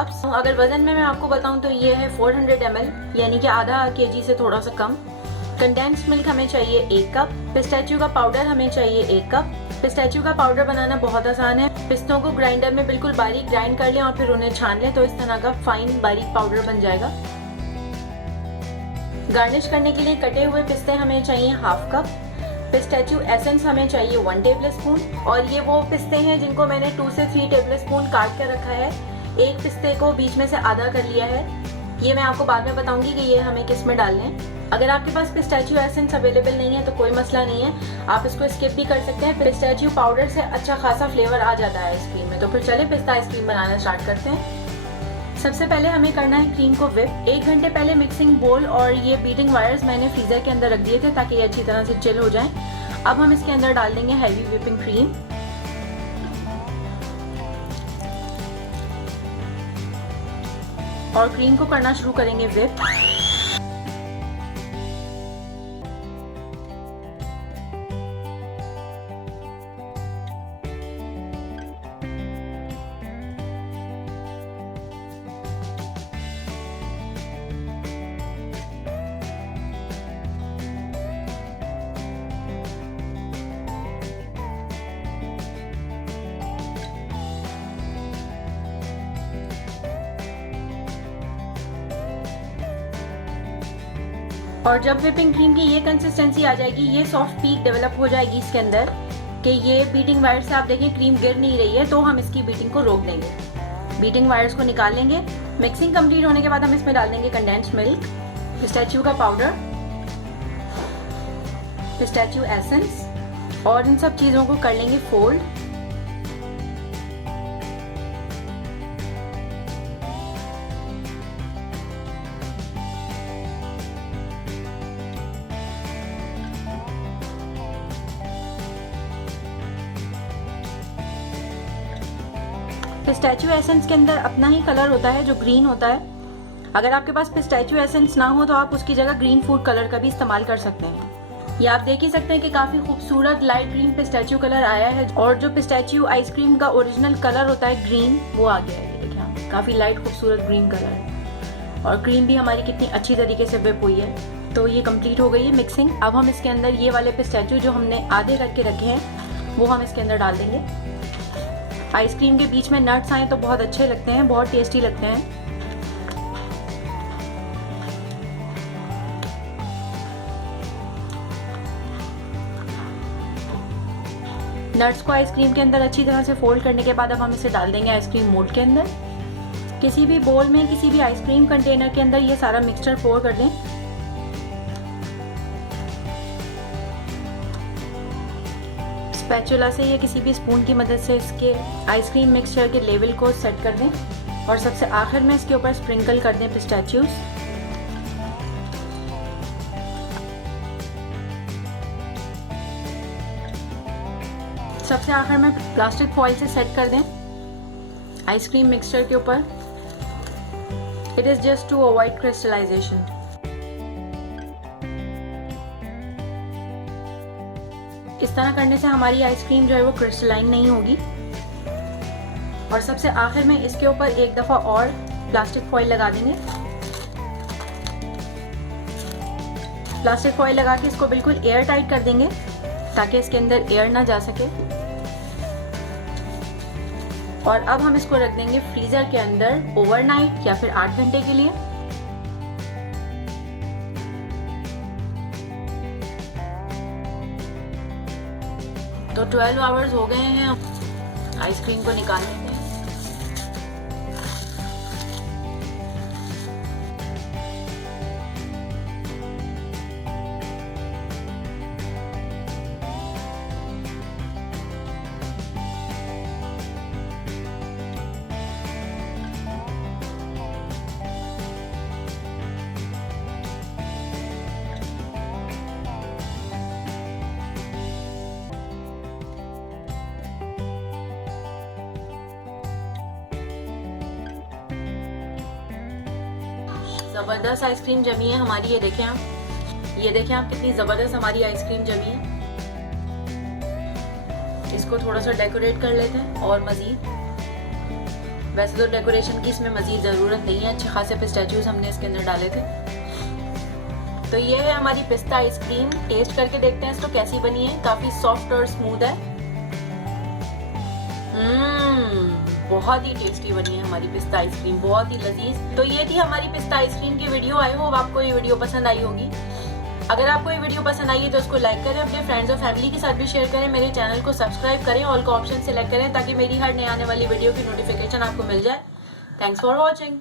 Cups. अगर वजन में मैं आपको बताऊं तो ये है 400 ml, यानी कि आधा kg से थोड़ा सा कम। कंडेंस्ड मिल्क हमें चाहिए 1 कप। पिस्ताचियो का पाउडर हमें चाहिए 1 कप। पिस्ताचियो का पाउडर बनाना बहुत आसान है। पिस्तों को ग्राइंडर में बिल्कुल बारीक ग्राइंड कर लें और फिर उन्हें छान लें, तो इस तरह का फाइन बारीक पाउडर बन जाएगा। गार्निश करने के लिए कटे हुए पिस्ते हमें चाहिए 1/2 कप। पिस्ताचियो एसेंस हमें चाहिए 1 टेबलस्पून। और ये वो पिस्ते हैं जिनको मैंने 2 से 3 टेबलस्पून काट कर रखा है। एक पिस्ते को बीच में से आधा कर लिया है। ये मैं आपको बाद में बताऊंगी कि ये हमें किस में डालने हैं। अगर आपके पास पिस्ताचियो एसेंस अवेलेबल नहीं है तो कोई मसला नहीं है, आप इसको स्किप भी कर सकते हैं। पिस्ताचियो पाउडर से अच्छा खासा फ्लेवर आ जाता है आइसक्रीम में। तो फिर चले पिस्ता आइसक्रीम बनाना स्टार्ट करते हैं। सबसे पहले हमें करना है क्रीम को व्हिप। 1 घंटे पहले मिक्सिंग बोल और ये बीटिंग वायर्स मैंने फ्रीजर के अंदर रख दिए थे ताकि ये अच्छी तरह से चिल हो जाएं। अब हम इसके अंदर डाल देंगे हैवी व्हिपिंग क्रीम। और क्रीम को करना शुरू करेंगे व्हिप। और जब व्हिपिंग क्रीम की ये कंसिस्टेंसी आ जाएगी, ये सॉफ्ट पीक डेवलप हो जाएगी इसके अंदर कि ये बीटिंग वायर से आप देखें क्रीम गिर नहीं रही है, तो हम इसकी बीटिंग को रोक देंगे। बीटिंग वायर्स को निकाल लेंगे। मिक्सिंग कंप्लीट होने के बाद हम इसमें डाल देंगे कंडेंस्ड मिल्क, पिस्ताचियो का पाउडर, पिस्ताचियो एसेंस और इन सब चीज़ों को कर लेंगे फोल्ड। पिस्ताचियो एसेंस के अंदर अपना ही कलर होता है जो ग्रीन होता है। अगर आपके पास पिस्ताचियो एसेंस ना हो तो आप उसकी जगह ग्रीन फूड कलर का भी इस्तेमाल कर सकते हैं। ये आप देख ही सकते हैं कि काफ़ी खूबसूरत लाइट ग्रीन पिस्ताचियो कलर आया है। और जो पिस्ताचियो आइसक्रीम का ओरिजिनल कलर होता है ग्रीन, वो आ गया है। ये देखिए आप, काफ़ी लाइट खूबसूरत ग्रीन कलर है। और क्रीम भी हमारी कितनी अच्छी तरीके से व्हिप हुई है। तो ये कंप्लीट हो गई है मिक्सिंग। अब हम इसके अंदर ये वाले पिस्ताचियो जो हमने आधे करके रखे हैं वो हम इसके अंदर डाल देंगे। आइसक्रीम के बीच में नट्स आए तो बहुत अच्छे लगते हैं, बहुत टेस्टी लगते हैं। नट्स को आइसक्रीम के अंदर अच्छी तरह से फोल्ड करने के बाद अब हम इसे डाल देंगे आइसक्रीम मोल्ड के अंदर। किसी भी बोल में, किसी भी आइसक्रीम कंटेनर के अंदर ये सारा मिक्सचर पोर कर दें। स्पैचुला से या किसी भी स्पून की मदद से इसके आइसक्रीम मिक्सचर के लेवल को सेट कर दें और सबसे आखिर में इसके ऊपर स्प्रिंकल कर दें पिस्ताचियोज। सबसे आखिर में प्लास्टिक फॉइल से सेट कर दें आइसक्रीम मिक्सचर के ऊपर। It is just to avoid crystallisation. इस तरह करने से हमारी आइसक्रीम जो है वो क्रिस्टलाइन नहीं होगी। और सबसे आखिर में इसके ऊपर एक दफ़ा और प्लास्टिक फॉइल लगा देंगे। प्लास्टिक फॉइल लगा के इसको बिल्कुल एयर टाइट कर देंगे ताकि इसके अंदर एयर ना जा सके। और अब हम इसको रख देंगे फ्रीज़र के अंदर ओवरनाइट या फिर 8 घंटे के लिए। तो 12 आवर्स हो गए हैं। आइसक्रीम को निकाल लेंगे। ज़बरदस्त आइसक्रीम जमी है हमारी। ये देखें आप कितनी ज़बरदस्त हमारी आइसक्रीम जमी है। इसको थोड़ा सा डेकोरेट कर लेते हैं और मज़ीद वैसे तो डेकोरेशन की इसमें मजीद ज़रूरत नहीं है, अच्छे खासे पिस्ताचियोज हमने इसके अंदर डाले थे। तो ये है हमारी पिस्ता आइसक्रीम। टेस्ट करके देखते हैं इसको कैसी बनी है। काफ़ी सॉफ्ट और स्मूथ है। बहुत ही टेस्टी बनी है हमारी पिस्ता आइसक्रीम, बहुत ही लजीज। तो ये थी हमारी पिस्ता आइसक्रीम की वीडियो। आई होप आपको ये वीडियो पसंद आई होगी। अगर आपको ये वीडियो पसंद आई है तो उसको लाइक करें, अपने फ्रेंड्स और फैमिली के साथ भी शेयर करें, मेरे चैनल को सब्सक्राइब करें, ऑल का ऑप्शन सेलेक्ट करें ताकि मेरी हर नए आने वाली वीडियो की नोटिफिकेशन आपको मिल जाए। Thanks for watching.